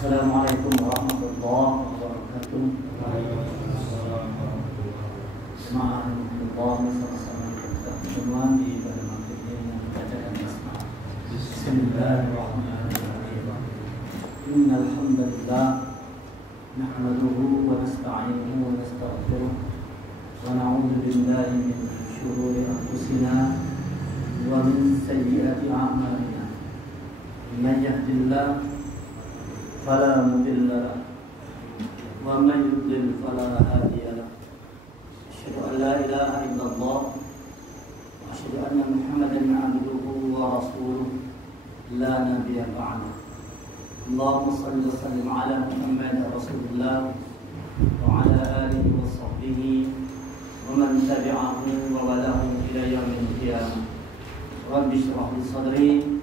Assalamualaikum warahmatullahi wabarakatuh. Bismillahirrahmanirrahim. Sama-sama kita semua di pada maghrib ini membacakan basmalah. Bismillahirrahmanirrahim. Innal hamdalillah nahmaduhu wa nasta'inuhu wa nastaghfiruh wa na'udzu billahi min shururi anfusina wa min sayyiati a'malina. Man yahdihillahu fala mudilla lahu wa man yudlil fala hadiya lahu. Asyhadu an la ilaha illallah wa asyhadu anna Muhammadan 'abduhu wa rasuluh la nabiyya ba'dahu. Allahumma shalli wa sallim ala Muhammad rasulillah wa ala alihi wa sahbihi wa man tabi'ahum wa walahum ila yaumil qiyamah. Rabbi shrah li sadri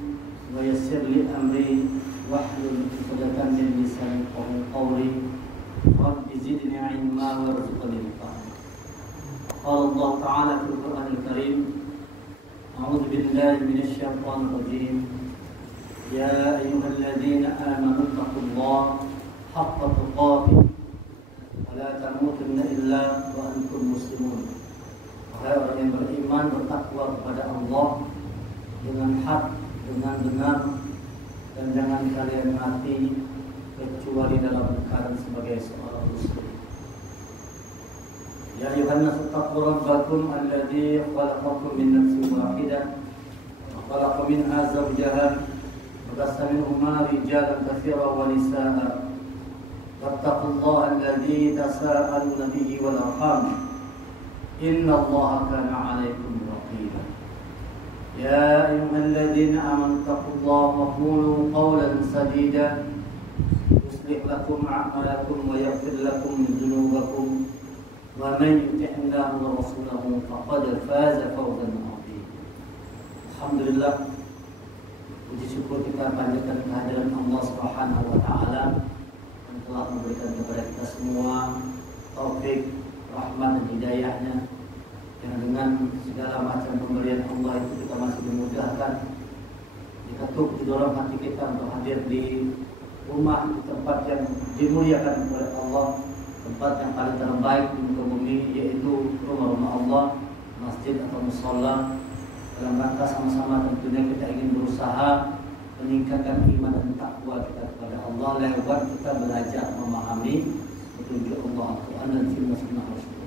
wa yassir li amri wahlul 'uqdatam min lisani yafqahu qawli. Rabbi zidni 'ilma warzuqni fahma. Qala Allah ta'ala fil Qur'anil Karim, a'udzu billahi minasy syaithanir rajim. Ya ayyuhalladzina amanu taqullaha haqqa tuqatih wa la tamutunna illa wa antum muslimun. Wahai orang yang beriman, bertakwa kepada Allah dengan hak, dengan benar, dan jangan kalian mati kecuali dalam keadaan sebagai seorang muslim. Ya ayuhan nasu taqu rabbakum alladzi khalaqakum min nafsin wahidah wa khalaqa minha zawjaha wa bassa minhuma rijalan katsiran wa nisaa'a. Wattaqullaha alladzi tasaaluna bihi wal arham innallaha kana 'alaykum raqiba. يا أيها الذين آمنوا اتقوا الله وقولوا قولا سديدا يصلح لكم أعمالكم ويغفر لكم ذنوبكم ومن يطع الله ورسوله فقد فاز فوزا عظيما. Alhamdulillah, puji syukur kita panjatkan kehadiran Allah Subhanahu wa taala yang telah memberikan kepada kita semua taufik, rahmat dan hidayahnya, yang dengan segala macam pemberian Allah itu kita masih dimudahkan, diketuk didorong hati kita untuk hadir di rumah, di tempat yang dimuliakan oleh Allah, tempat yang paling terbaik di muka bumi, yaitu rumah-rumah Allah, masjid atau mushola. Dalam rangka sama-sama tentunya kita ingin berusaha meningkatkan iman dan takwa kita kepada Allah lewat kita belajar memahami petunjuk Allah Al-Quran dan sunnah Rasul.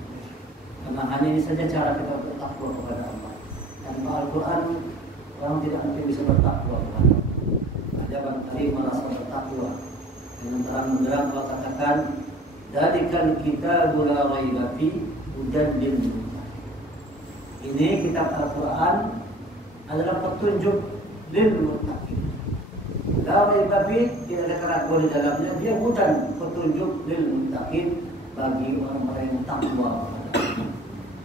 Karena hanya ini saja cara kita bertakwa kepada Allah. Tanpa Al-Quran orang tidak mungkin bisa bertakwa kepada Allah. Ada barangkali merasa bertakwa dengan terang benderang Allah katakan, "Dzalikal kitabu la raiba fihi hudan lil muttaqin." Ini kitab Al-Quran adalah petunjuk lil muttaqin. La raiba fihi, tidak ada keraguan di dalamnya. Dia hudan, petunjuk lil muttaqin, bagi orang-orang yang takwa.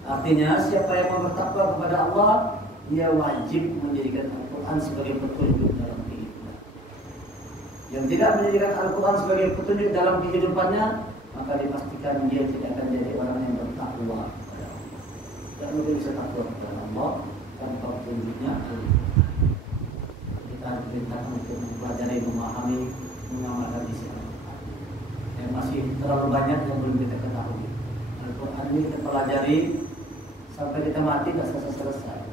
Artinya siapa yang mau bertakwa kepada Allah, dia wajib menjadikan Al-Quran sebagai petunjuk dalam kehidupan. Yang tidak menjadikan Al-Quran sebagai petunjuk dalam kehidupannya, maka dipastikan dia tidak akan jadi orang yang bertakwa kepada Allah. Dan mungkin bisa takwa kepada Allah tanpa petunjuknya. Kita diperintahkan untuk mempelajari, memahami, mengamalkan isi Al-Quran. Yang masih terlalu banyak yang belum kita ketahui. Al-Quran ini kita pelajari sampai kita mati tidak selesai.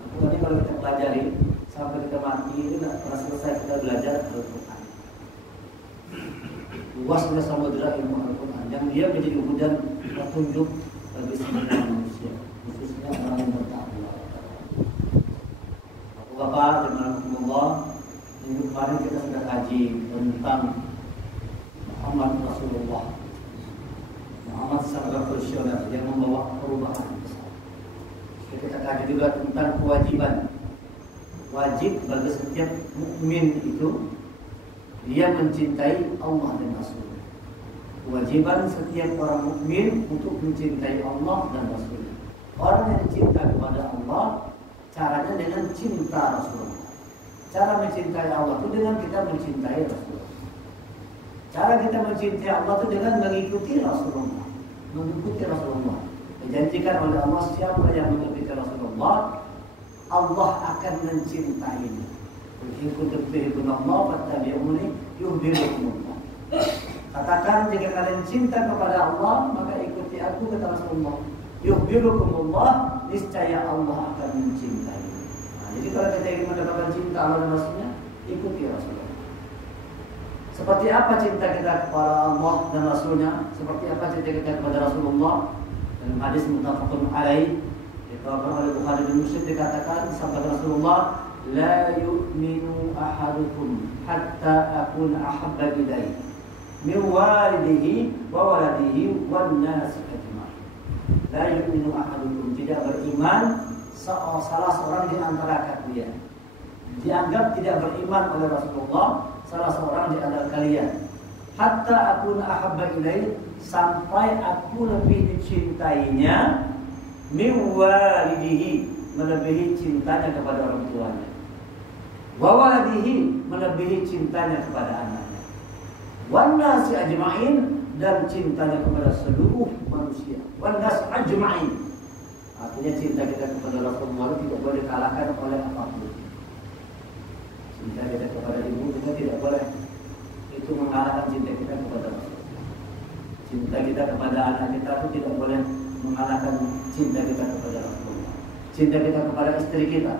Al-Quran ini kalau kita pelajari sampai kita mati itu tidak pernah selesai kita belajar Al-Quran. Luasnya samudera ilmu Al-Quran yang dia menjadi hujan petunjuk bagi semua manusia, khususnya orang yang bertakwa. Bapak dan Allah, minggu kemarin kita sudah kaji tentang Muhammad Rasulullah. Muhammad sangat revolusioner yang membawa perubahan besar. Kita kaji juga tentang kewajiban. Wajib bagi setiap mukmin itu dia mencintai Allah dan Rasul. Kewajiban setiap orang mukmin untuk mencintai Allah dan Rasul. Orang yang cinta kepada Allah, caranya dengan cinta Rasulullah. Cara mencintai Allah itu dengan kita mencintai Rasulullah. Cara kita mencintai Allah itu dengan mengikuti Rasulullah. Mengikuti Rasulullah. Dijanjikan oleh Allah, siapa yang mengikuti Rasulullah, Allah akan mencintainya. In kuntum tuhibbunallah fattabi'uni yuhibbukumullah. Katakan jika kalian cinta kepada Allah, maka ikuti aku, kata Rasulullah. Yuhibbukumullah, niscaya Allah akan mencintai. Nah, jadi kalau kita ingin mendapatkan cinta Allah dan Rasulnya, ikuti Rasulullah. Seperti apa cinta kita kepada Allah dan Rasulnya? Seperti apa cinta kita kepada Rasulullah? Dalam hadis muttafaqun alaih, diriwayatkan oleh Bukhari dan Muslim, dikatakan sabda Rasulullah, la yu'minu ahadukum hatta akuna ahabba ilaihi min walidihi wa waladihi wan nasi ajma'in. La yu'minu ahadukum, tidak beriman salah seorang di antara kalian. Dianggap tidak beriman oleh Rasulullah salah seorang di antara kalian. Hatta akuna ahabba ilaihi, sampai aku lebih dicintainya, min walidihi, melebihi cintanya kepada orang tuanya, wa waladihi, melebihi cintanya kepada anaknya, wan nasi ajma'in, dan cintanya kepada seluruh manusia. Wan nasi ajma'in, artinya cinta kita kepada Rasulullah tidak boleh kalahkan oleh apapun. Cinta kita kepada ibu kita tidak boleh itu mengalahkan cinta kita kepada Rasulullah. Cinta kita kepada anak kita itu tidak boleh mengalahkan cinta kita kepada Rasulullah. Cinta kita kepada istri kita,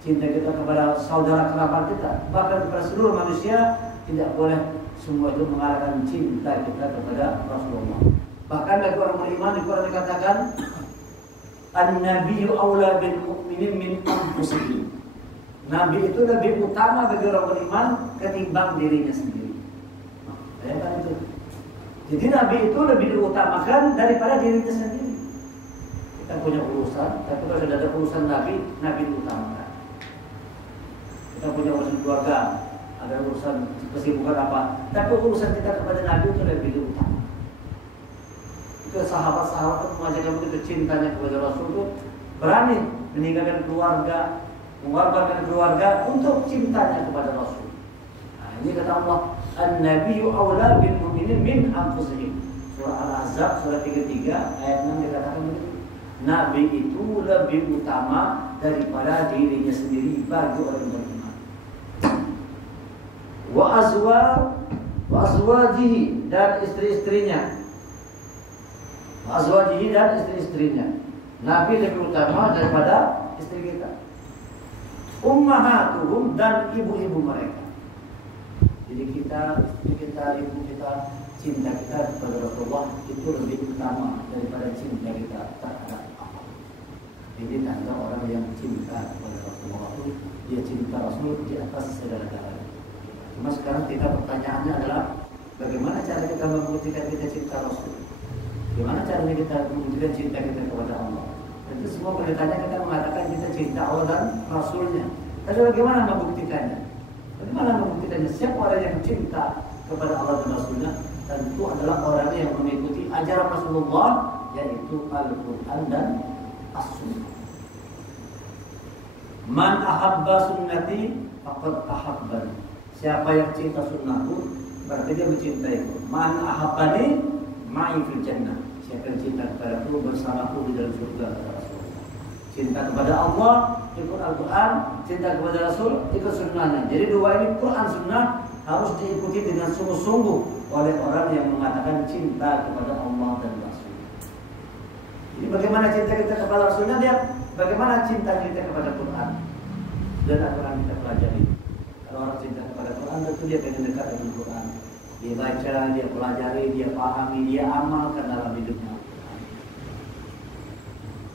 cinta kita kepada saudara kerabat kita, bahkan kepada seluruh manusia, tidak boleh semua itu mengalahkan cinta kita kepada Rasulullah. Bahkan bagi orang beriman, di Quran dikatakan, An-Nabiyyu aula bil mu'minin min anfusihim. Nabi itu lebih utama bagi orang beriman ketimbang dirinya sendiri. Bayangkan itu. Jadi Nabi itu lebih diutamakan daripada dirinya sendiri. Kita punya urusan, tapi kalau sudah ada urusan Nabi, Nabi diutamakan. Kita punya urusan keluarga, ada urusan kesibukan apa, tapi urusan kita kepada Nabi itu lebih utama. Itu sahabat-sahabat mengajarkan begitu cintanya kepada Rasul itu, berani meninggalkan keluarga, mengorbankan keluarga untuk cintanya kepada Rasul. Nah, ini kata Allah, An-Nabiyyu aula bil mu'minin min anfusihim. Surah Al-Ahzab surah 33 ayat 6 dikatakan begitu. Nabi itu lebih utama daripada dirinya sendiri bagi orang beriman. Wa azwajihi, dan istri-istrinya. Wa azwajihi, dan istri-istrinya. Nabi lebih utama daripada istri kita. Ummahatuhum, dan ibu-ibu mereka. Jadi kita, istri kita, ibu kita, cinta kita kepada Rasulullah itu lebih utama daripada cinta kita terhadap Allah. Jadi tanda orang yang cinta kepada Rasulullah itu, dia cinta Rasul di atas segala-galanya. Cuma sekarang kita pertanyaannya adalah, bagaimana cara kita membuktikan kita cinta Rasul? Bagaimana caranya kita membuktikan cinta kita kepada Allah? Itu semua pendidikannya kita mengatakan kita cinta Allah dan Rasulnya. Tapi bagaimana membuktikannya? Bagaimana membuktikannya? Siapa orang yang cinta kepada Allah dan Rasulnya? Tentu adalah orang yang mengikuti ajaran Rasulullah, yaitu Al-Quran dan As-Sunnah. Man ahabba sunnati faqad ahabbani. Siapa yang cinta sunnahku, berarti dia mencintaiku. Man ahabbani ma'i fil jannah. Siapa yang cinta kepadaku, bersamaku di dalam surga, kata Rasulullah. Cinta kepada Allah, ikut Al-Quran. Cinta kepada Rasul, ikut sunnahnya. Jadi dua ini, Quran sunnah, harus diikuti dengan sungguh-sungguh oleh orang yang mengatakan cinta kepada Allah dan Rasul. Jadi bagaimana cinta kita kepada Rasulnya, dia bagaimana cinta kita kepada Quran dan Al-Quran kita pelajari. Kalau orang cinta kepada Quran, tentu dia pengen dekat dengan Quran. Dia baca, dia pelajari, dia pahami, dia amalkan dalam hidupnya.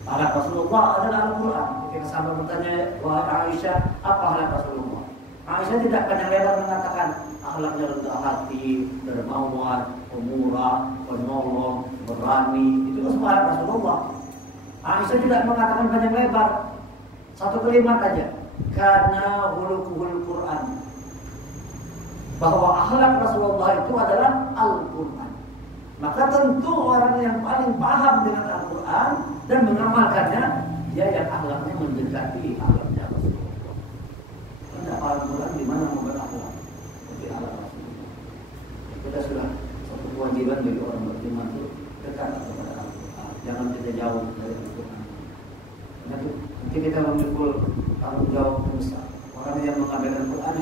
Akhlak Rasulullah adalah Al-Quran. Ketika sahabat bertanya, wahai Aisyah, apa akhlak Rasulullah? Aisyah tidak panjang lebar mengatakan akhlaknya rendah hati, dermawan, pemurah, penolong, berani. Itu semua akhlak Rasulullah. Aisyah tidak mengatakan panjang lebar, satu kalimat aja, karena hulukuhul Quran, bahwa akhlak Rasulullah itu adalah Al-Quran. Maka tentu orang yang paling paham dengan Al-Quran dan mengamalkannya, dia yang akhlaknya mendekati akhlaknya Rasulullah. Tidak paham Al-Quran gimana mau berakhlak seperti akhlak Rasulullah. Kita sudah satu kewajiban bagi orang beriman itu dekat kepada Al-Quran. Jangan kita jauh dari Al-Quran. Nanti kita memikul tanggung jawab besar. Orang yang mengabaikan Al-Quran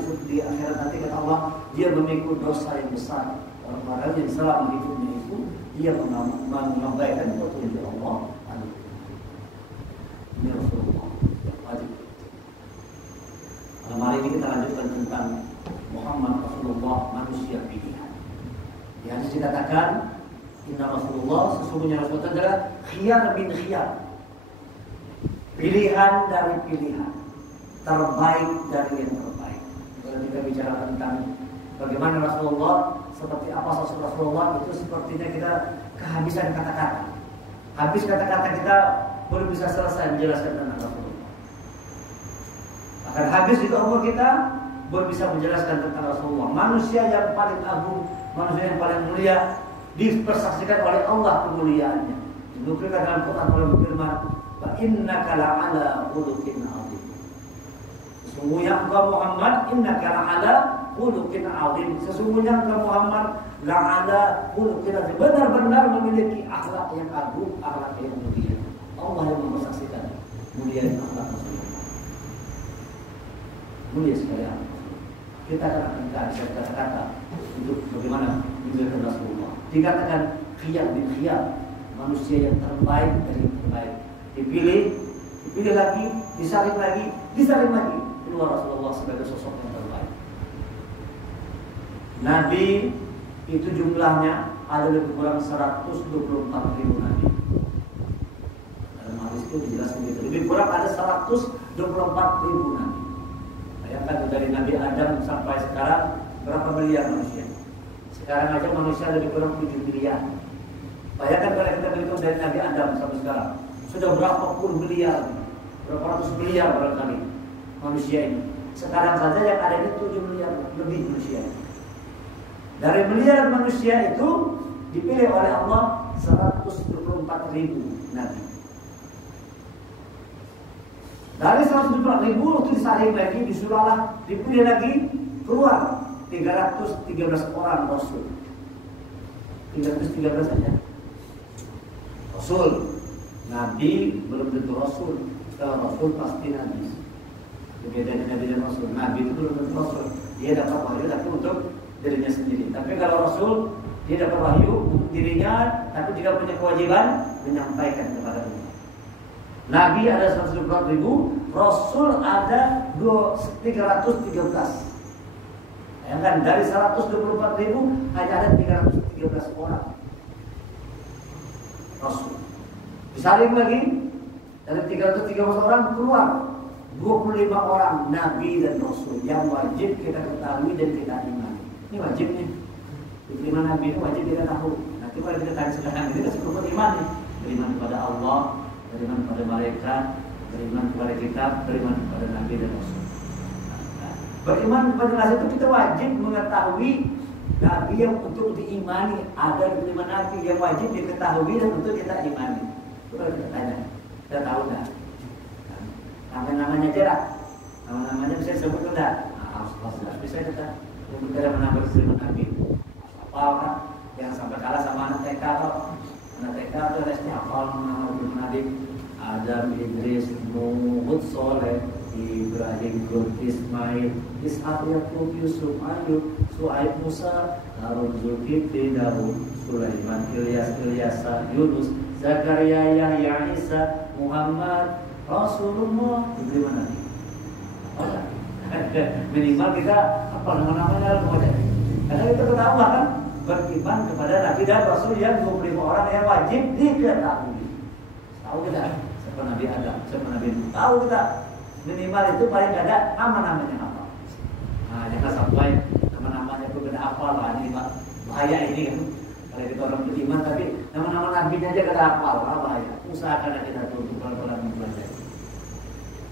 memikul dosa yang besar. Orang-orang yang selama hidupnya itu dia mengabaikan petunjuk Allah. Ini Rasulullah wajib. Malam hari ini kita lanjutkan tentang Muhammad Rasulullah, manusia pilihan. Yang dikatakan Inna Rasulullah, sesungguhnya Rasulullah adalah khiyar bin khiyar, pilihan dari pilihan, terbaik dari yang terbaik. Kalau kita bicara tentang bagaimana Rasulullah, seperti apa sosok Rasulullah, itu sepertinya kita kehabisan kata-kata. Habis kata-kata kita belum bisa selesai menjelaskan tentang Rasulullah. Akan habis juga umur kita belum bisa menjelaskan tentang Rasulullah, manusia yang paling agung, manusia yang paling mulia, dipersaksikan oleh Allah kemuliaannya. Dinukilkan dalam Quran oleh firman, "Wa innaka la'ala khuluqin 'adzim." Sesungguhnya engkau Muhammad, innaka la'ala khuluqin 'adzim. Sesungguhnya engkau Muhammad la'ala khuluqin 'adzim, benar-benar memiliki akhlak yang agung, akhlak yang mulia. Allah yang mempersaksikan mulia akhlak Rasulullah. Mulia sekalian. Kita akan kata-kata untuk bagaimana memuliakan Rasulullah. Dikatakan khiyar bin khiyar, manusia yang terbaik dari yang terbaik. Dipilih lagi, disaring lagi, keluar Rasulullah sebagai sosok yang terbaik. Nabi itu jumlahnya ada lebih kurang 124.000 nabi. Dalam hadis itu dijelaskan gitu. Lebih kurang ada 124.000 nabi. Bayangkan dari Nabi Adam sampai sekarang berapa miliar manusia? Sekarang aja manusia lebih kurang 7 miliar. Bayangkan kalau kita berhitung dari Nabi Adam sampai sekarang, sudah berapa puluh miliar, berapa ratus miliar barangkali manusia ini. Sekarang saja yang ada ini 7 miliar lebih manusia. Dari miliar manusia itu dipilih oleh Allah 124.000 nabi. Dari 124.000 itu disaring lagi, disulalah, dipilih lagi, keluar 313 orang Rasul. 313 saja Rasul. Nabi belum tentu Rasul. Kalau Rasul pasti Nabi. Bedanya Nabi dan Rasul. Nabi itu belum tentu Rasul. Dia dapat wahyu tapi untuk dirinya sendiri. Tapi kalau Rasul, dia dapat wahyu untuk dirinya, tapi juga punya kewajiban menyampaikan kepada umat. Nabi ada 124.000, Rasul ada 313. Bayangkan dari 124.000 hanya ada 313 orang Rasul. Disaring lagi dari 313 orang keluar 25 orang Nabi dan Rasul yang wajib kita ketahui dan kita imani. Ini wajib nih. 25 Nabi itu wajib kita tahu. Nanti kalau kita tanya sekarang kita cukup beriman nih. Beriman kepada Allah, beriman kepada malaikat, beriman kepada kitab, beriman kepada Nabi dan Rasul. Beriman kepada Nabi itu kita wajib mengetahui Nabi yang untuk diimani. Ada 5 Nabi yang wajib diketahui dan untuk kita imani. Itu kalau kita tanya, kita tahu enggak? Nama-namanya aja lah. Nama-namanya bisa disebut enggak? Harus bisa kita. Untuk kita menambah keserimut Nabi. Hafal kan? Yang sampai kalah sama anak TK atau anak TK itu resmi hafal nama Nabi. Adam, Idris, Nuh, Soleh, Ibrahim, Lut, Ismail, Ishak, Yakub, Yusuf, Ayub, Su'aib, Musa, Harun, Zulkifli, Daud, Sulaiman, Ilyasa, Yunus, Zakaria, Yahya, Isa, Muhammad, Rasulullah. Itu mana nih? Minimal kita apa nama-namanya lalu aja. Karena kita ketahuan kan beriman kepada Nabi dan Rasul yang 25 orang yang wajib diketahui. Tahu kita siapa Nabi Adam, siapa Nabi Nuh. Tahu kita. Minimal itu paling ada nama-namanya apa. Nah, jangan sampai nama-namanya itu beda apa lah ini bahaya ini kan. Kalau kita orang beriman tapi nama-nama nabinya aja kada hafal, bahaya. Usahakan kita tuh pelan-pelan mempelajari.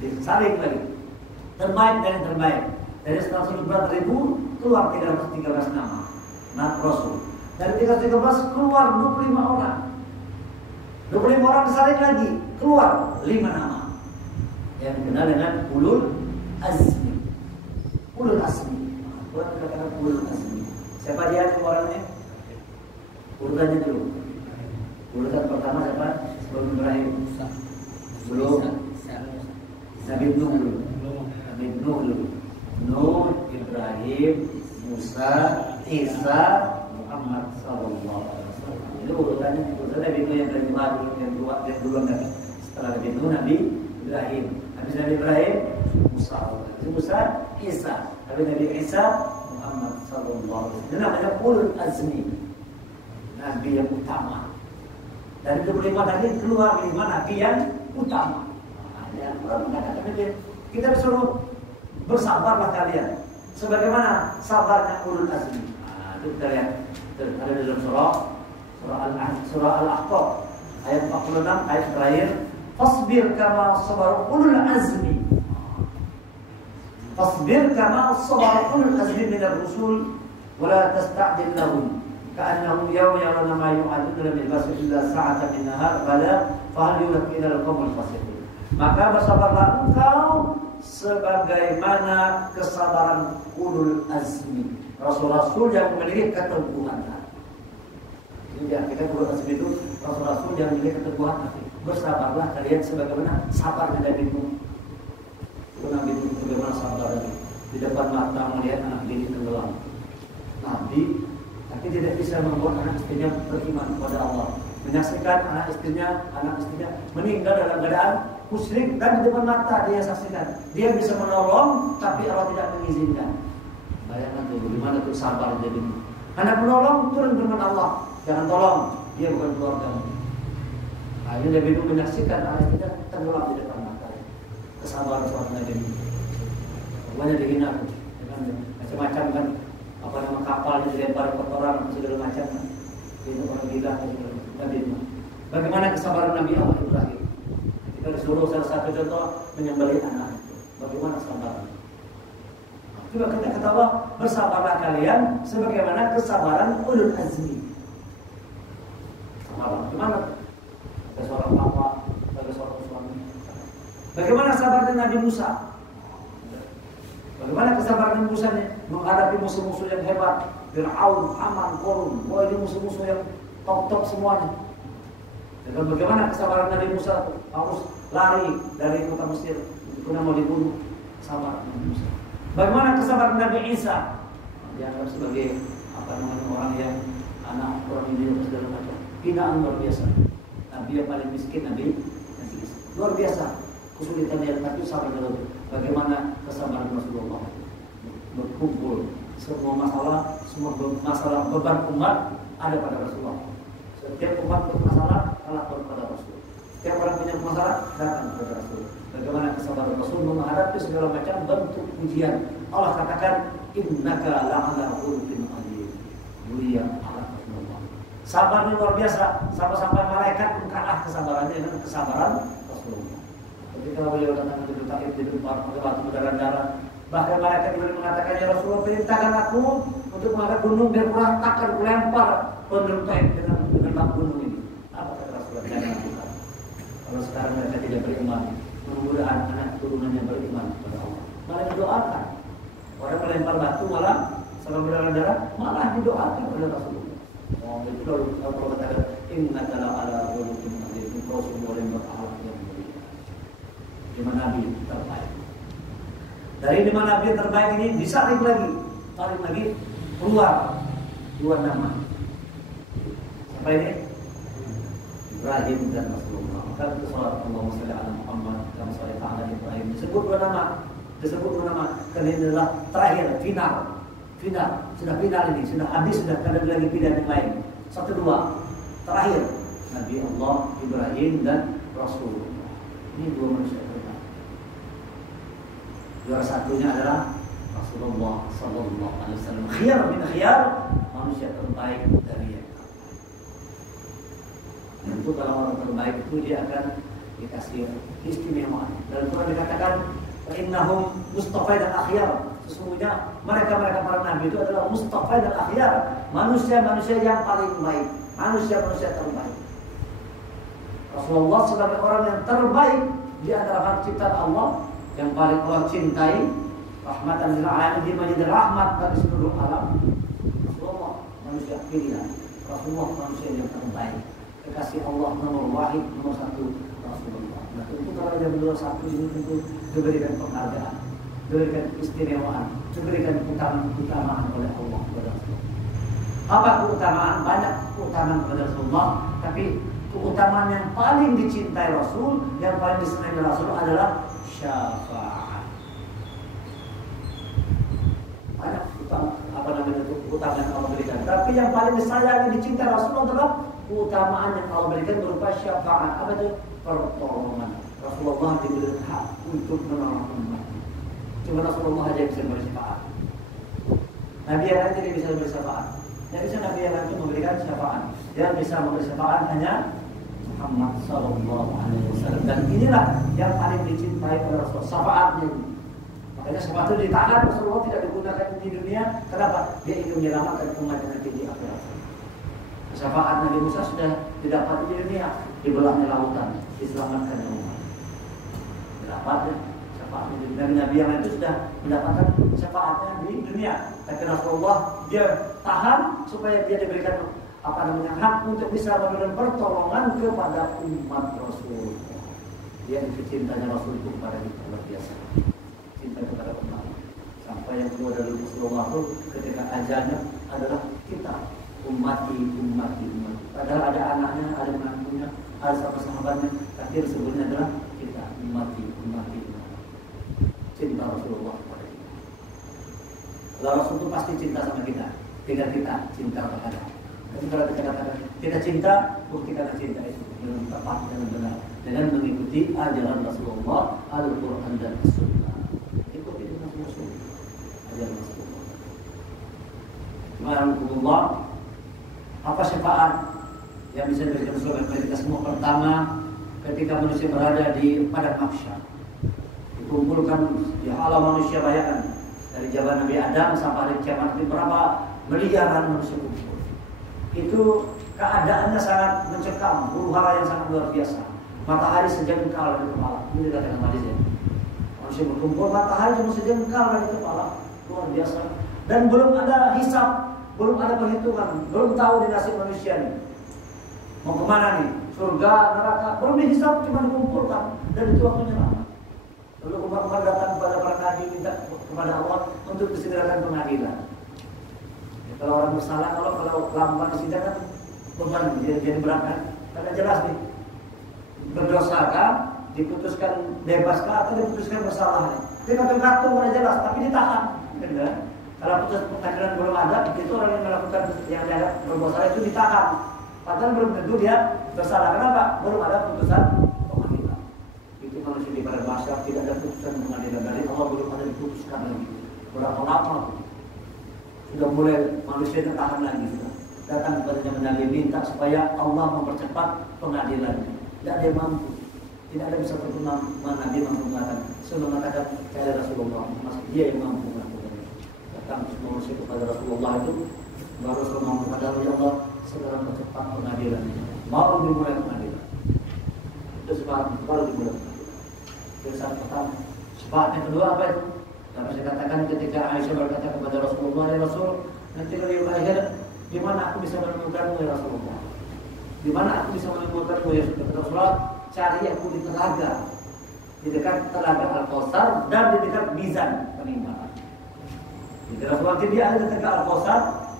Disaring lagi. Terbaik dan yang terbaik. Dari 124.000 keluar 313 nama. Nah, Rasul. Dari 313 keluar 25 orang. 25 orang disaring lagi, keluar 5 nama. Yang dikenal dengan ulul azmi. Ulul azmi. Quran katakan ulul azmi. Siapa dia orangnya? Urutannya dulu. Urutan pertama siapa? Sebelum Ibrahim. Sebelum Nabi Nuh dulu. Nabi Nuh dulu. Nuh, Ibrahim, Musa, Isa, Muhammad sallallahu alaihi wasallam. Itu urutannya Nabi Nuh yang duluan Nabi. Setelah Nabi Nuh, Nabi Ibrahim. Habis Nabi Ibrahim, Musa. Musa, Isa. Habis Nabi Isa, Muhammad sallallahu alaihi wasallam. Ini namanya ulul azmi. Nabi yang utama. Dari 25 tadi keluar 5 nabi yang utama. Ya, orang mengatakan kita disuruh bersabarlah kalian. Sebagaimana sabarnya ulul azmi. Itu kita lihat. Ada dalam surah Al-Ahqaf ayat 46 ayat terakhir. Fasbir kama sabar ulul azmi. Fasbir kama sabar ulul azmi minar rusul wa la tasta'jil lahum. Ka'annahum yawma yarawna ma yu'adun lam yalbasu illa sa'atan min nahar bala fahal yulqi ila al-qawmil fasiqin. Maka bersabarlah engkau sebagaimana kesabaran ulul azmi, rasul-rasul yang memiliki keteguhan hati. Jadi kita ulul azmi itu rasul-rasul yang memiliki keteguhan hati. Bersabarlah kalian sebagaimana sabar Nabi Nuh. Nabi Nuh sebagaimana sabar di depan mata melihat anak bini tenggelam. Nabi tapi tidak bisa membuat anak istrinya beriman kepada Allah. Menyaksikan anak istrinya meninggal dalam keadaan musyrik dan di depan mata dia saksikan. Dia bisa menolong tapi Allah tidak mengizinkan. Bayangkan tuh bagaimana tuh sabar jadi. Anak menolong turun firman Allah, jangan tolong, dia bukan keluargamu. Nah, ini Nabi Nuh menyaksikan anak istrinya tenggelam di depan mata. Kesabaran seorang Nabi Nuh. Banyak dihina tuh, macam-macam kan. Apa nama kapal yang dilempar kotoran segala macam. Itu orang gila Nabi Nuh. Bagaimana kesabaran Nabi Allah Ibrahim? Kita disuruh salah satu contoh menyembelih anak itu. Bagaimana sabar? Coba kita ketawa bersabarlah kalian sebagaimana kesabaran ulul azmi. Sabar. Gimana? Ada seorang bapak, ada seorang suami. Bagaimana sabarnya Nabi Musa? Bagaimana kesabaran Musa menghadapi musuh-musuh yang hebat, Fir'aun, Haman, Qarun. Wah, ini musuh-musuh yang top-top semuanya. Dan bagaimana kesabaran Nabi Musa harus lari dari kota Mesir karena mau dibunuh. Sabar Nabi Musa. Bagaimana kesabaran Nabi Isa? Dianggap sebagai orang yang anak orang ini segala macam. Hinaan luar biasa. Nabi yang paling miskin Nabi Isa. Luar biasa. Kesulitan yang tapi sabar dalam bagaimana kesabaran Rasulullah berkumpul semua masalah beban umat ada pada Rasulullah. Setiap umat bermasalah lapor kepada Rasul. Setiap orang punya masalah datang kepada Rasul. Bagaimana kesabaran Rasul menghadapi segala macam bentuk ujian. Allah katakan innaka la'ala khuluqin 'adzim. Mulia Allah Rasulullah. Sabarnya luar biasa sampai malaikat pun kalah kesabarannya dengan kesabaran Rasulullah. Ketika beliau datang ke Taif di tempat batu berdarah-darah, bahkan malaikat juga mengatakan ya Rasulullah perintahkan aku untuk mengangkat gunung biar kurangtakan lempar penduduk Taif dengan batu gunung ini. Apa kata Rasulullah? Jangan lakukan. Kalau sekarang mereka tidak beriman, mudah-mudahan anak turunannya beriman kepada Allah. Malah didoakan. Orang melempar batu malah sampai berdarah-darah malah didoakan oleh Rasulullah. Oh itu kalau kata innaka la'ala khuluqin 'adzim. Rasulullah yang berakhlak yang mulia. 5 nabi terbaik. Dari 5 nabi terbaik ini disaring lagi keluar 2 nama. Siapa ini? Ibrahim dan Rasulullah. Maka itu salat Allahumma shalli ala Muhammad kama shallaita ala Ibrahim. Disebut 2 nama. Karena ini adalah terakhir, final. Sudah final ini, sudah habis, sudah tidak ada lagi pilihan yang lain. 1, 2 terakhir Nabi Allah Ibrahim dan Rasulullah. Ini 2 manusia terbaik. Juara satunya adalah Rasulullah sallallahu alaihi wasallam. Khiyar min khiyar, manusia terbaik dari yang tentu kalau orang terbaik itu dia akan dikasih istimewaan. Dalam Quran dikatakan innahum mustafa dan akhyar. Sesungguhnya mereka para nabi itu adalah mustafa dan akhyar, manusia-manusia yang paling baik, manusia-manusia terbaik. Rasulullah sebagai orang yang terbaik di antara hak ciptaan Allah yang paling Allah cintai, rahmatan lil alamin, dia menjadi rahmat bagi seluruh alam. Rasulullah manusia pilihan, Rasulullah manusia yang terbaik, kekasih Allah nomor 1 Rasulullah. Nah, tentu kalau yang nomor 1 ini tentu diberikan penghargaan, diberikan istimewaan, diberikan keutamaan oleh Allah. Apa keutamaan? Banyak keutamaan kepada Rasulullah, tapi keutamaan yang paling dicintai Rasul, yang paling disenangi Rasul adalah syafaat. Banyak keutamaan yang Allah berikan, tapi yang paling disayangi, dicintai Rasul adalah keutamaan yang Allah berikan berupa syafaat. Apa itu? Pertolongan. Rasulullah diberi hak untuk menolong umat. Cuma Rasulullah aja yang bisa memberi syafaat. Nabi yang lain tidak bisa memberi syafaat. Yang bisa Nabi yang lain itu memberikan syafaat. Yang bisa memberi syafaat hanya Muhammad Sallallahu Alaihi Wasallam. Dan inilah yang paling dicintai oleh Rasulullah, syafaatnya. Makanya syafaat itu ditahan. Rasulullah tidak digunakan di dunia. Kenapa? Dia ingin menyelamatkan umat nanti di akhirat. Syafaat Nabi Musa sudah didapati di dunia, dibelahnya lautan, diselamatkan umat. Dapatnya syafaatnya di dunia. Nabi yang lain itu sudah mendapatkan syafaatnya di dunia. Tapi Rasulullah dia tahan supaya dia diberikan hak untuk bisa memberikan pertolongan kepada umat Rasul. Dia cintanya Rasul itu kepada kita luar biasa. Cinta kepada umat. Sampai yang kedua dari Rasulullah itu ketika ajalnya adalah kita. Ummati. Padahal ada anaknya, ada menantunya, ada sahabat-sahabatnya, tapi sebelumnya adalah kita. Ummati. Cinta Rasulullah kepada kita. Kalau Rasul itu pasti cinta sama kita. Tinggal kita cinta kepada. Tapi kalau kita katakan kita cinta, buktikan cinta itu dengan tepat dan benar dengan mengikuti ajaran Rasulullah, Al-Quran dan Sunnah. Ikuti dengan Rasul, ajaran Rasulullah. Alhamdulillah. Apa syafaat yang bisa diberikan Rasulullah kepada kita semua? Pertama, ketika manusia berada di padang mahsyar, dikumpulkan di alam manusia, bayangkan dari zaman Nabi Adam sampai hari kiamat ini berapa miliaran manusia kumpul. Itu keadaannya sangat mencekam, huru-hara yang sangat luar biasa. Matahari sejengkal dari kepala. Ini dikatakan hadis ya. Manusia berkumpul, matahari cuma sejengkal dari kepala, luar biasa. Dan belum ada hisab, belum ada perhitungan, belum tahu di nasib manusia nih. Mau kemana nih? Surga, neraka, belum dihisab, cuma dikumpulkan. Dan itu waktunya lama. Lalu umat-umat datang kepada para nabi, minta kepada Allah untuk disegerakan pengadilan. Ya, kalau orang bersalah, kalau lamban sidang kan beban jadi berat kan? Karena jelas nih, berdosa kan, diputuskan bebas kah atau diputuskan bersalah nih? Dia gantung-gantung udah jelas, tapi ditahan. Kan? Kalau putus pengadilan belum ada, itu orang yang melakukan yang dianggap berbuat salah itu ditahan. Padahal belum tentu dia bersalah. Kenapa? Belum ada putusan pengadilan. Itu manusia di padang mahsyar tidak ada putusan pengadilan dari Allah, belum ada diputuskan lagi. Berapa lama? Sudah mulai manusia tertahan lagi sudah. Datang kepada Nabi minta supaya Allah mempercepat pengadilannya. Tidak ada yang mampu. Tidak ada bisa berfirman Nabi mampu mengatakan. Sebelum mengatakan kepada Rasulullah, masih dia yang mampu melakukan. Datang manusia kepada Rasulullah itu, baru Rasulullah mengatakan, ya Allah, segera percepat pengadilan. Mau dimulai pengadilan. Itu sebab baru dimulai pengadilan. Itu saat pertama. Sebab yang kedua apa itu? Dan saya katakan ketika Aisyah berkata kepada Rasulullah, ya Rasul, nanti kalau akhir, di mana aku bisa menemukanmu ya Rasulullah? Di mana aku bisa menemukanmu ya Rasulullah? Cari aku di telaga, di dekat telaga Al-Kautsar dan di dekat Mizan penimbangan. Jadi Rasulullah dia ada di telaga Al-Kautsar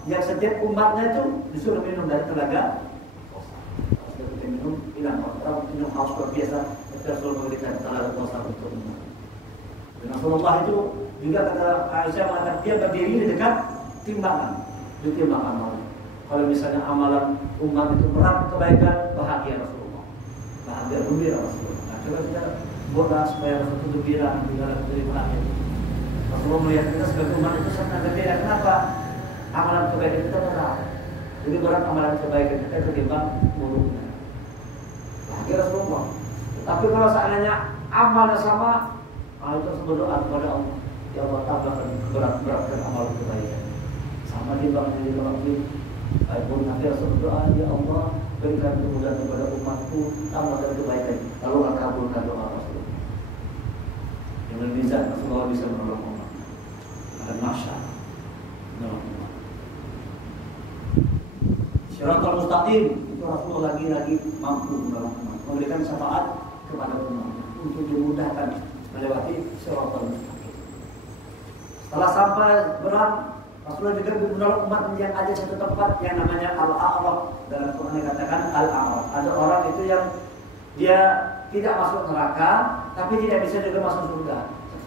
yang setiap umatnya itu disuruh minum dari telaga Al-Kautsar. Kalau kita minum, hilang orang minum haus luar biasa. Rasulullah memberikan telaga Al-Kautsar untuk umat. Dan Rasulullah itu juga kata Aisyah mengatakan dia berdiri di dekat timbangan, di timbangan Allah. Kalau misalnya amalan umat itu berat kebaikan, bahagia Rasulullah. Bahagia gembira Rasulullah. Nah, coba kita buatlah supaya Rasulullah itu gembira di dalam kehidupan ini. Rasulullah melihat kita sebagai umat itu sangat gembira. Kenapa? Amalan kebaikan kita berat. Jadi berat amalan kebaikan kita ketimbang buruknya. Bahagia Rasulullah. Tapi kalau seandainya amalnya sama, itu berdoa kepada Allah. Ya Allah tambahkan berat-beratkan amal kebaikan. Sama timbangnya di dalam ini. Baikpun nanti Rasul berdoa, ya Allah berikan kemudahan kepada umatku, tambahkan kebaikan. Lalu kabulkan doa Rasulullah. Dengan mizan Rasulullah bisa menolong umat. Ada mahsyar menolong umat. Syiratal mustaqim itu Rasulullah lagi mampu menolong umat, memberikan syafaat kepada umat untuk dimudahkan melewati syiratal mustaqim. Setelah sampai berat Rasulullah juga menolong umat yang ada satu tempat yang namanya Al-A'raf. Dalam Quran dikatakan Al-A'raf. Ada orang itu yang dia tidak masuk neraka, tapi tidak bisa juga masuk surga.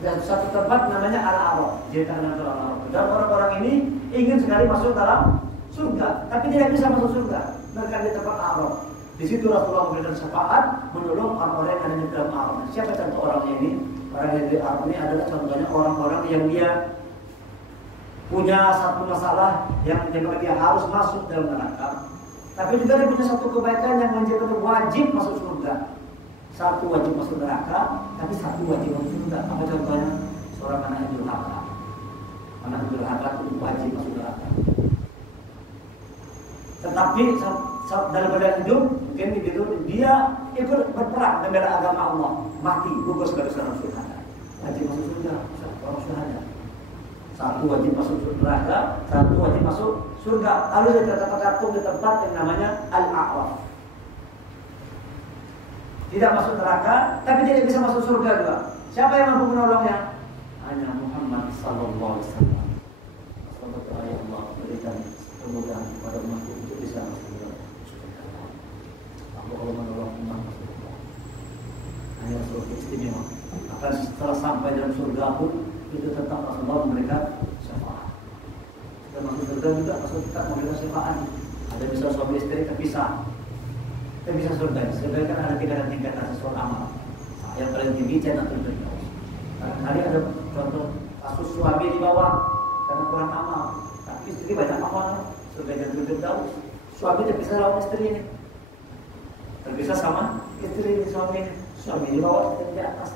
Dan satu tempat namanya Al-A'raf. Ceritakan Al-A'raf. Dan orang-orang ini ingin sekali masuk dalam surga, tapi tidak bisa masuk surga. Mereka di tempat A'raf. Di situ Rasulullah memberikan syafaat menolong orang-orang yang ada di dalam A'raf. Siapa contoh orangnya ini? Orang yang di A'raf ini adalah contohnya orang-orang yang dia punya satu masalah yang menyebabkan dia harus masuk dalam neraka, tapi juga dia punya satu kebaikan yang menjadikan wajib masuk surga. Satu wajib masuk neraka, tapi satu wajib masuk surga. Apa contohnya? Seorang anak yang durhaka. Anak yang durhaka itu wajib masuk neraka. Tetapi dalam keadaan hidup mungkin begitu dia ikut berperang membela agama Allah, mati gugur sebagai seorang syuhada. Wajib masuk surga, seorang syuhada. Satu wajib masuk neraka, satu wajib masuk surga. Lalu dia tergantung di tempat yang namanya Al-A'raf. Tidak masuk neraka, tapi tidak bisa masuk surga juga. Siapa yang mampu menolongnya? Hanya Muhammad sallallahu alaihi wasallam. Semoga Allah berikan kemudahan kepada umat untuk bisa masuk surga. Allah menolong umat masuk surga. Hanya surga istimewa. Akan setelah sampai dalam surga pun itu tetap Rasulullah memberikan syafaat. Kita masuk surga juga Rasul kita memberikan syafaat. Ada bisa suami istri terpisah. Kita bisa surga. Surga kan ada tingkatan sesuatu amal. Yang paling tinggi Jannatul Firdaus. Kali ada contoh kasus suami di bawah karena kurang amal, tapi istri banyak amal. Surga Jannatul Firdaus. Suami terpisah lawan istri ini. Terpisah sama istri ini, suami di bawah, istri di atas.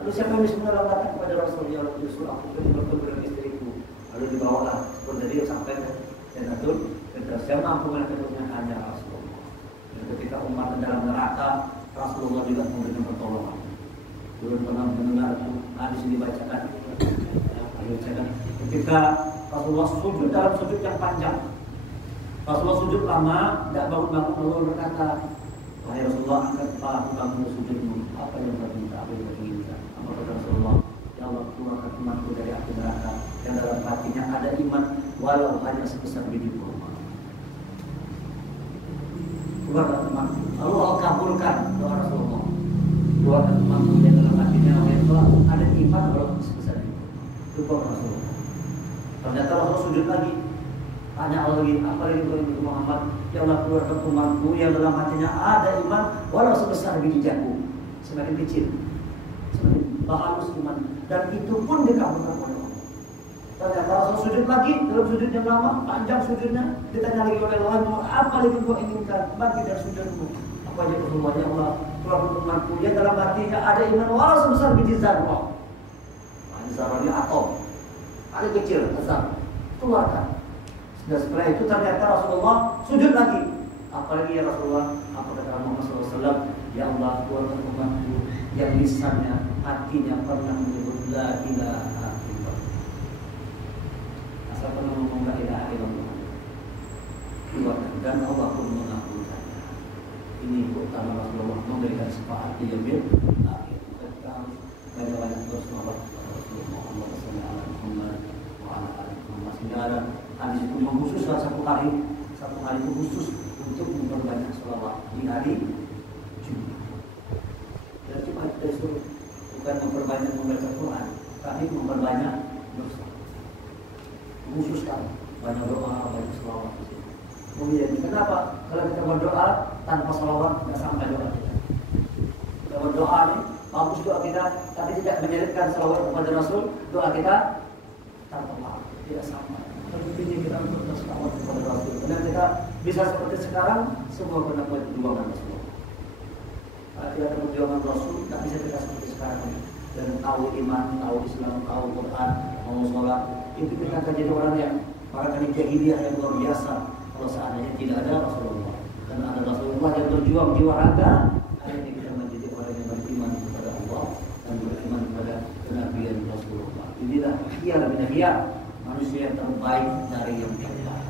Lalu siapa yang bisa menolong kepada Rasulullah? Rasul aku bertemu dengan istriku. Lalu dibawalah seperti dia sampai ke Jannatul Firdaus. Yang mampu menemukannya hanya Rasulullah. Dan ketika umat dalam neraka, Rasulullah juga memberikan pertolongan. Belum pernah mendengar hadis ini dibacakan. Ketika Rasulullah sujud dalam sujud yang panjang, Rasulullah sujud lama, tidak bangun-bangun, lalu berkata, wahai Rasulullah, angkat kepala kamu sujudmu. Apa yang kau minta? Apa yang kau inginkan? Apa kata Rasulullah? Ya Allah, keluarkan imanku dari api neraka yang dalam hatinya ada iman, walau hanya sebesar biji kurma. Keluarkan imanku. Allah kabulkan doa Rasulullah. Keluarkan imanku yang dalam hatinya ada iman, walau sebesar biji kurma. Itu doa Rasulullah. Ternyata Rasulullah sujud lagi. Tanya Allah lagi, apa lagi itu Muhammad? Ya Allah, keluarkan umatku yang dalam hatinya ada iman, walau sebesar biji jagung. Semakin kecil, semakin halus iman, dan itu pun dikabulkan oleh Allah. Ternyata Rasul sujud lagi, dalam sujud yang lama, panjang sujudnya, ditanya lagi oleh Allah, apa lagi kau inginkan? Bangkit dari sujudmu. Apa aja Rasulullah? Ya Allah, keluarkan umatku yang dalam hatinya ada iman, walau sebesar biji zarrah. Zarrah ini atom, ada kecil, besar, keluarkan. Dan setelah itu ternyata Rasulullah sujud lagi. Apalagi ya Rasulullah, apa kata Muhammad SAW? Ya Allah, keluarkan umatku yang lisannya, hatinya pernah menyebut la ilaha illallah. Asal pernah ngomong la ilaha illallah. Keluarkan, dan Allah pun mengabulkannya. Ini utama Rasulullah memberikan syafaat di yaumil akhir. Kita harus banyak-banyak berselawat kepada Rasulullah Muhammad SAW wa ala alihi Muhammad SAW. Hadis itu mengkhususkan satu hari itu khusus untuk memperbanyak sholawat di hari Jumat. Dan cuma kita suruh bukan memperbanyak membaca Quran, tapi memperbanyak bersolawat. Khususkan banyak doa, banyak sholawat. Kemudian kenapa? Kalau kita berdoa tanpa sholawat tidak sampai doa kita. Kita berdoa nih, bagus doa kita, tapi tidak menyelipkan sholawat kepada Rasul, doa kita tanpa maaf, tidak sampai. Tentunya kita untuk berselawat kepada Rasul. Karena kita bisa seperti sekarang, semua pernah buat perjuangan Rasul. Kalau tidak ada perjuangan Rasul, tidak bisa kita seperti sekarang. Dan tahu iman, tahu Islam, tahu Quran, mau sholat, itu kita akan jadi orang yang para jahiliyah yang luar biasa. Kalau seandainya tidak ada Rasulullah, karena ada Rasulullah yang berjuang jiwa raga, akhirnya kita menjadi orang yang beriman kepada Allah dan beriman kepada kenabian Rasulullah. Inilah khiyar bin khiyar. Manusia yang terbaik dari yang terbaik.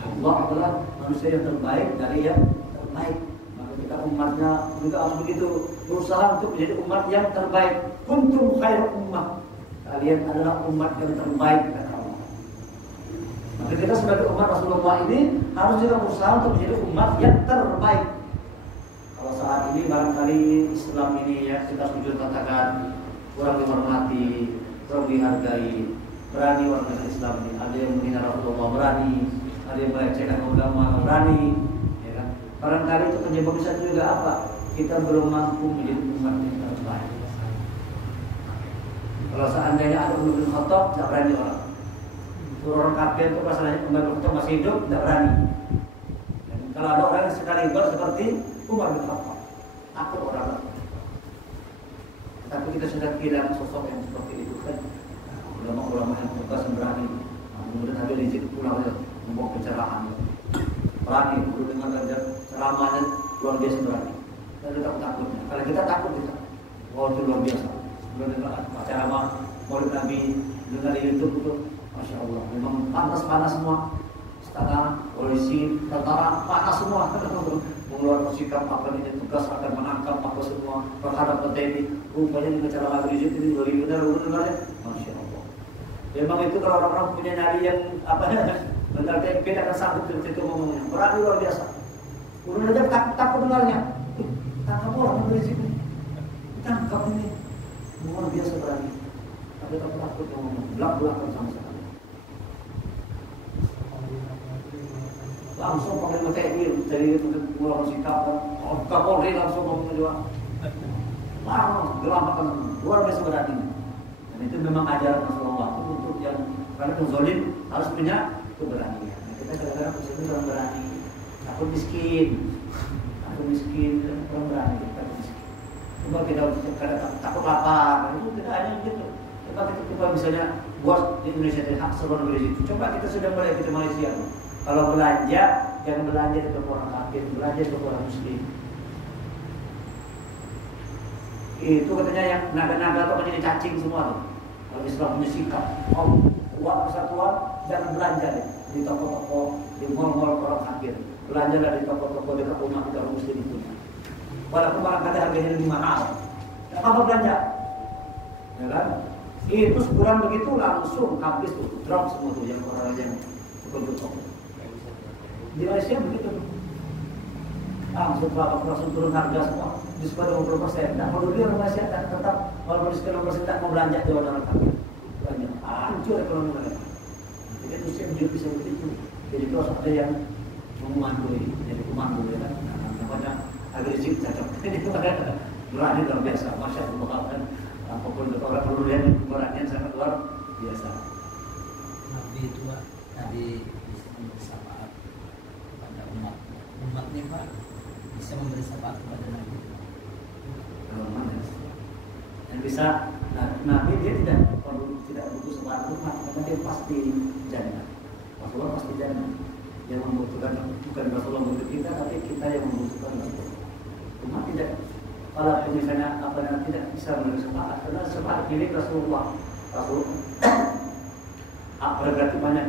Allah adalah manusia yang terbaik dari yang terbaik. Maka kita umatnya juga harus begitu berusaha untuk menjadi umat yang terbaik. Kuntum khairu ummah. Kalian adalah umat yang terbaik kata Allah. Maka kita sebagai umat Rasulullah ini harus juga berusaha untuk menjadi umat yang terbaik. Kalau saat ini barangkali Islam ini ya kita sujud katakan kurang dihormati, kurang dihargai, berani warga Islam ini. Ada yang menghina Rasulullah berani, ada yang melecehkan ulama berani. Ya kan? Barangkali itu penyebab bisa juga apa? Kita belum mampu menjadi umat yang terbaik. Kalau seandainya ada Umar bin Khattab, tidak berani orang. Orang kafir itu masalahnya Umar bin Khattab masih hidup, tidak berani. Dan kalau ada orang yang sekali seperti Umar bin Khattab, takut orang. Tapi kita sudah kehilangan sosok yang seperti itu kan. Ulama-ulama yang tegas dan berani. Kemudian Habib Rizik pulang saja membawa pencerahan. Berani, perlu dengar ceramahnya luar biasa berani. Dan kita takutnya. Kalau kita takut kita, wow itu luar biasa. Dengar ceramah Maulid Nabi, dengar di YouTube itu, masya Allah, memang panas semua. Istana, polisi, tentara panas semua. Mengeluarkan sikap akan ini tugas akan menangkap apa semua terhadap TNI. Rupanya dengan cara Habib Rizik ini benar dengarnya, masya Allah. Memang itu kalau orang-orang punya nyali yang apa ya, benar TNP akan sanggup itu ngomongnya. Berani luar biasa. Udah aja takut dengarnya. Tangkap orang Habib Rizik ini, tangkap ini. Luar biasa berani. Tapi takut ngomong belak-belakan sama sekali. Langsung panglima TNI dari pulang sikap, Kapolri langsung ngomong juga. Gelampakan luar biasa berani. Dan itu memang ajaran Rasulullah itu untuk yang karena penzolim harus punya keberanian. Nah, kita kadang-kadang kesini orang berani, takut miskin, orang berani, takut miskin. Coba kita takut lapar, itu tidak hanya begitu. Coba misalnya buat di Indonesia dari hak seluruh Indonesia. Coba kita sudah mulai kita Malaysia. Kalau belanja, jangan belanja di toko orang kafir, belanja di toko orang muslim. Itu katanya yang naga-naga itu menjadi cacing semua tuh. Kalau Islam punya sikap, uang persatuan jangan belanja deh di toko-toko, di mall-mall orang kafir. Belanjalah di toko-toko dekat rumah orang muslim itu. Walaupun barangkali harganya lebih mahal, tidak apa belanja, ya kan? Itu sebulan begitu langsung habis tuh, drop semua tuh yang orang yang toko. Di Malaysia begitu, langsung turun harga semua. Diskon 20%. Nah, kalau dia orang Malaysia tetap kalau diskon 20% tak mau belanja di orang kafir. Belanja, hancur ekonomi mereka. Jadi itu sih bisa begitu. Jadi itu harus ada yang memandui, jadi pemandu ya kan. Namanya agresif cocok. Ini berani luar biasa, masya Allah kan. Apapun orang perlu lihat berani sangat luar biasa. Nabi itu Pak, Nabi bisa memberi syafaat kepada umatnya Pak, bisa memberi syafaat kepada Nabi. Yang bisa, Nabi dia tidak butuh syafaat umat, karena dia pasti jannah. Rasulullah pasti jannah. Yang membutuhkan bukan Rasulullah untuk kita, tapi kita yang membutuhkan Rasulullah. Umat tidak. Kalau misalnya tidak bisa memberi syafaat, karena syafaat milik Rasulullah. Berarti banyak